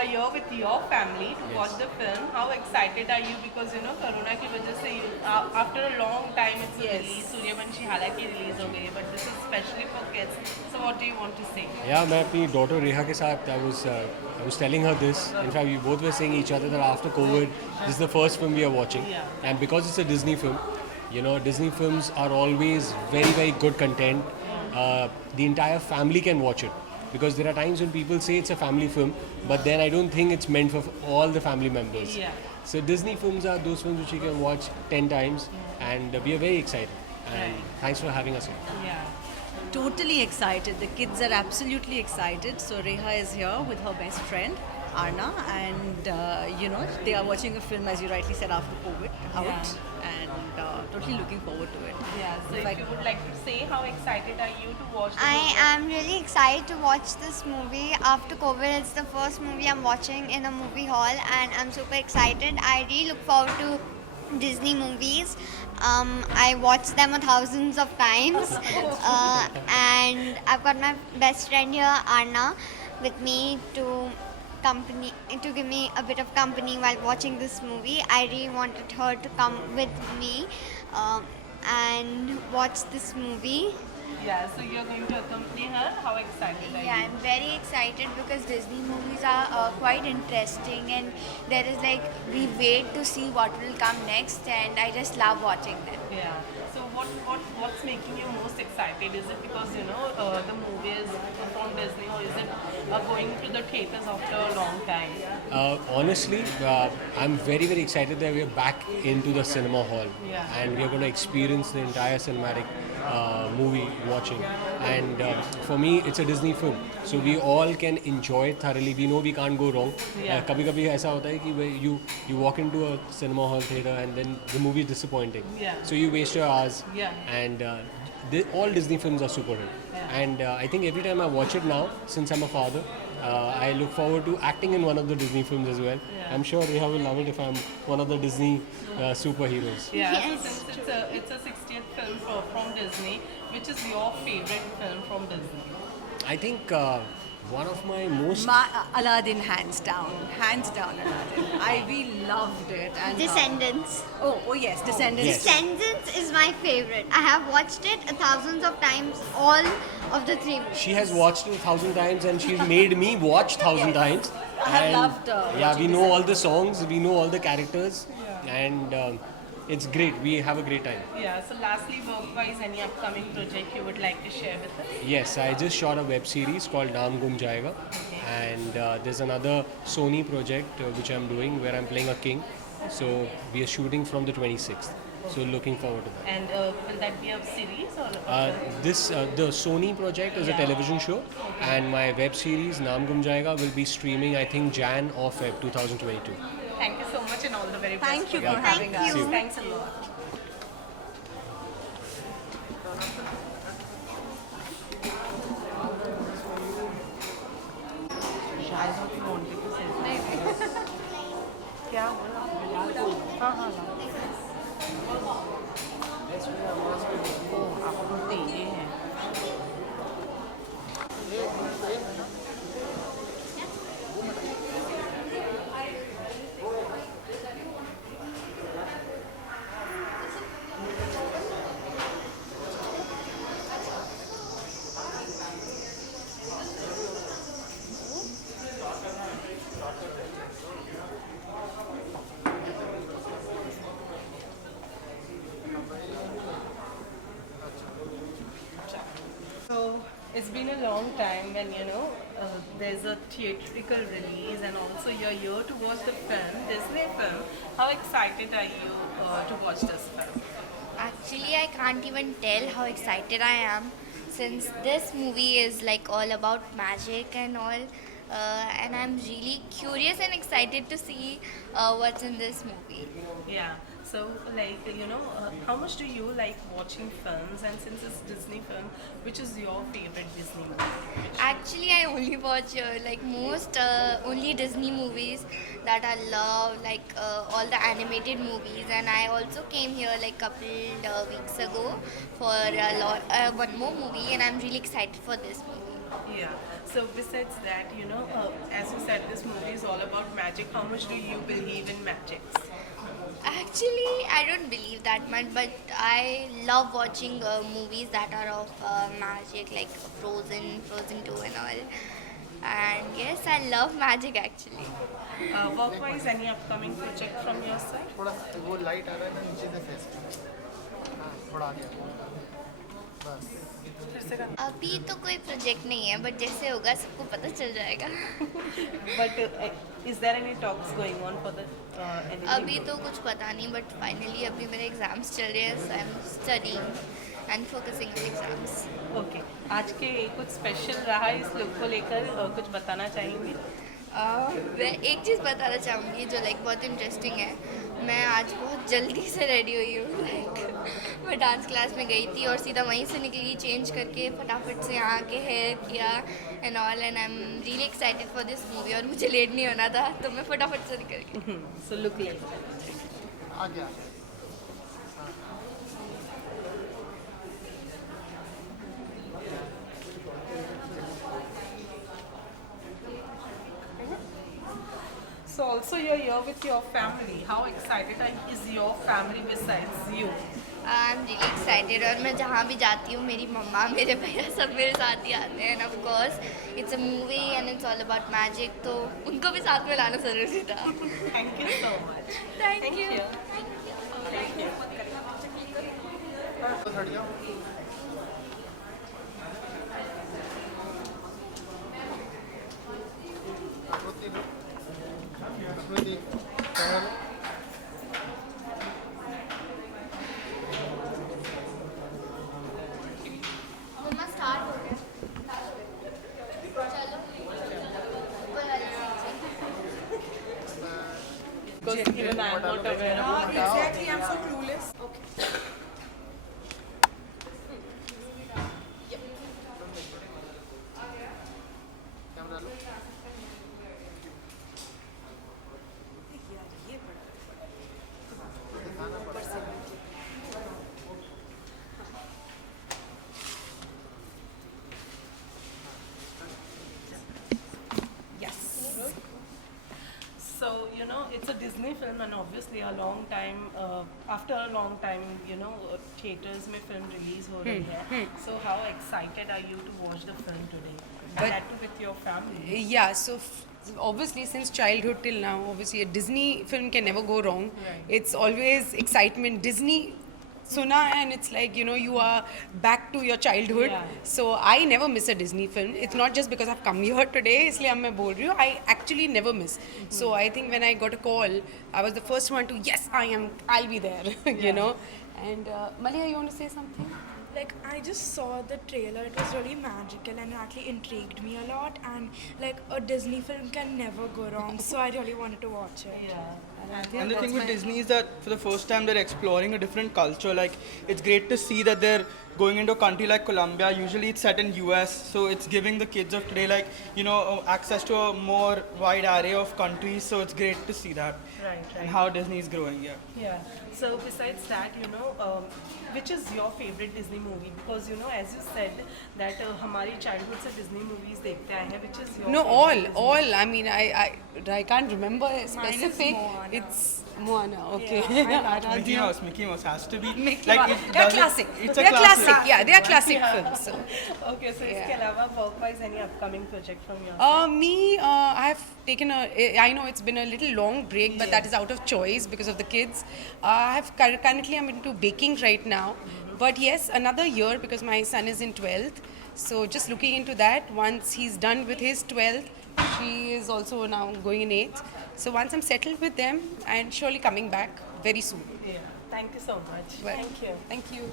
are here with your family to watch Yes. the film. How excited are you? Because Corona की वजह से after a long time it's a release. Yes. Suryavanshi हालांकि release हो गई है, but this is especially for kids. So what do you want to say? Yeah, मैं अपनी daughter Reha के साथ I was telling her this. In fact, we both were saying each other that after COVID, this is the first film we are watching, Yeah. and because it's a Disney film, Disney films are always very very good content. The entire family can watch it because there are times when people say it's a family film, but then I don't think it's meant for all the family members. Yeah. So Disney films are those films which you can watch 10 times, and we are very excited. And Right. thanks for having us here. Yeah. Totally excited. The kids are absolutely excited. So Reha is here with her best friend Arna, and they are watching a film, as you rightly said, after COVID out, Yeah. and totally looking forward to it. Yeah. So In if fact, you would like to say how excited are you to watch the I movie? am really excited to watch this movie. After COVID, it's the first movie I'm watching in a movie hall, and I'm super excited. I really look forward to Disney movies. I watched them thousands of times, and I've got my best friend here, Arna, with me to give me a bit of company while watching this movie. I really wanted her to come with me and watch this movie. Yeah. So you're going to accompany her. How excited are Yeah, you? I'm very excited because Disney movies are quite interesting, and there is like we wait to see what will come next, and I just love watching them. Yeah. So what's making you most excited? Is it because the movie is from Disney, or is it going to the theaters after a long time? Honestly, I'm very very excited that we're back into the cinema hall, Yeah. and we're going to experience the entire cinematic movie watching. And for me, it's a Disney film, so we all can enjoy it thoroughly. We know we can't go wrong. Yeah. कभी कभी ऐसा होता है कि you walk into a cinema hall theater and then the movie is disappointing. Yeah. So you waste your hours. Yeah. And all Disney films are super hit. Yeah. And I think every time I watch it now, since I'm a father, I look forward to acting in one of the Disney films as well. Yeah. I'm sure Reha will love it if I'm one of the Disney superheroes. Yeah. Yes. So since it's a 60th film from Disney, which is your favorite film from Disney? I think one of my most Aladdin, hands down Aladdin. We loved it. And Descendants. oh yes, Descendants. Yes. Descendants is my favorite. I have watched it thousands of times, all of the three movies. she has watched it 1,000 times and she's made me watch 1,000 times. I have And, loved, yeah, watching we know all the songs, we know all the characters, and it's great. We have a great time. Yeah. So lastly, work-wise, any upcoming project you would like to share with us? Yes, I just shot a web series called Naam Gum Jayega, and there's another Sony project which I'm doing where I'm playing a king. So we are shooting from the 26th. So looking forward to that. And will that be a series or? The Sony project is a television show, and my web series Naam Gum Jayega will be streaming, I think, Jan or Feb 2022. Thank you so much and all the very best. Thank you for for your having Thank us. you. Thanks a lot. I thought you wanted to say something. क्या बोला? हाँ हाँ लाओ। ओह, आप बोलते ये हैं। So it's been a long time when there's a theatrical release, and also you're here to watch the film, Disney film. How excited are you to watch this film? Actually, I can't even tell how excited I am since this movie is like all about magic and all. And I'm really curious and excited to see what's in this movie. Yeah. So, how much do you like watching films? And since it's Disney film, which is your favorite Disney movie? Actually, I only watch most only Disney movies that I love, all the animated movies. And I also came here like couple weeks ago for one more movie, and I'm really excited for this movie. Yeah. So besides that, as you said, this movie is all about magic. How much do you believe in magics? Actually, I don't believe that much, but I love watching movies that are of magic, like Frozen 2 and all. And yes, I love magic actually. Work-wise, any upcoming project from your side? थोड़ा वो light आ रहा है ना नीचे से face हाँ थोड़ा आ गया बस अभी तो कोई प्रोजेक्ट नहीं है, बट जैसे होगा सबको पता चल जाएगा. But is there any talks going on for the anything? अभी तो कुछ पता नहीं, बट फाइनली अभी मेरे एग्जाम्स चल रहे हैं, so I am studying and focusing on exams. Okay. आज के कुछ स्पेशल रहा इस लुक को लेकर कुछ बताना चाहेंगे? मैं एक चीज़ बताना चाहूँगी जो लाइक बहुत इंटरेस्टिंग है. मैं आज बहुत जल्दी से रेडी हुई हूँ. लाइक मैं डांस क्लास में गई थी और सीधा वहीं से निकली, चेंज करके फटाफट से यहाँ के हेयर किया and all, and I am really excited for this movie. और मुझे लेट नहीं होना था, तो मैं फटाफट से निकल गई. So look like. आ गया So also you're here with your family. How excited is your family besides you? I am really excited. और मैं जहाँ भी जाती हूँ मेरी मम्मा मेरे भैया सब मेरे साथ ही आते हैं. End of course it's a movie and it's all about magic, तो उनको भी साथ में लाना ज़रूरी था. Thank you so much. Thank you. तो हट जाओ आकृति कैमरा लो मम्मा स्टार्ट हो गया. चलो. Because even I'm not aware about that. Exactly, I'm so clueless. Okay. Camera low Yes. So, it's a Disney film, and obviously a long time, after a long time, theaters में film release हो रही है. So how excited are you to watch the film today? But- And that too with your family. Yeah, so obviously since childhood till now, obviously a Disney film can never go wrong. Right. It's always excitement. Disney suna and it's like you are back to your childhood. Yeah. So I never miss a Disney film. It's not just because I've come here today, इसलिए मैं बोल रही हूँ. I actually never miss. So I think when I got a call, I was the first one to I'll be there. you know. And Malia, you want to say something? Like I just saw the trailer, it was really magical and it actually intrigued me a lot, and like a Disney film can never go wrong, so I really wanted to watch it. Yeah. And the thing with Disney is that for the first time they're exploring a different culture. Like it's great to see that they're going into a country like Colombia. Usually it's set in US, so it's giving the kids of today access to a more wide array of countries. So it's great to see that Right. and how Disney is growing. Yeah. Yeah. So besides that, which is your favorite Disney movie? Because as you said that हमारी childhood से Disney movies देखते आए हैं. Which is your No, favorite all. Disney? I mean, I can't remember a specific. Moana. It's Moana. Okay. Mickey Mouse has to be Mickey like Mouse. it They're doesn't- classic. It's a They're classic. classic. Yeah, they are classic films. So. Okay, so Yeah. इसके अलावा work-wise any upcoming project from your I have taken I know it's been a little long break, but that is out of choice because of the kids. Currently I'm into baking right now. But yes, another year because my son is in 12th. So just looking into that. Once he's done with his 12th, she is also now going in 8th. So once I'm settled with them, I'm surely coming back very soon. Yeah. Thank you so much. Well, Thank you. Thank you.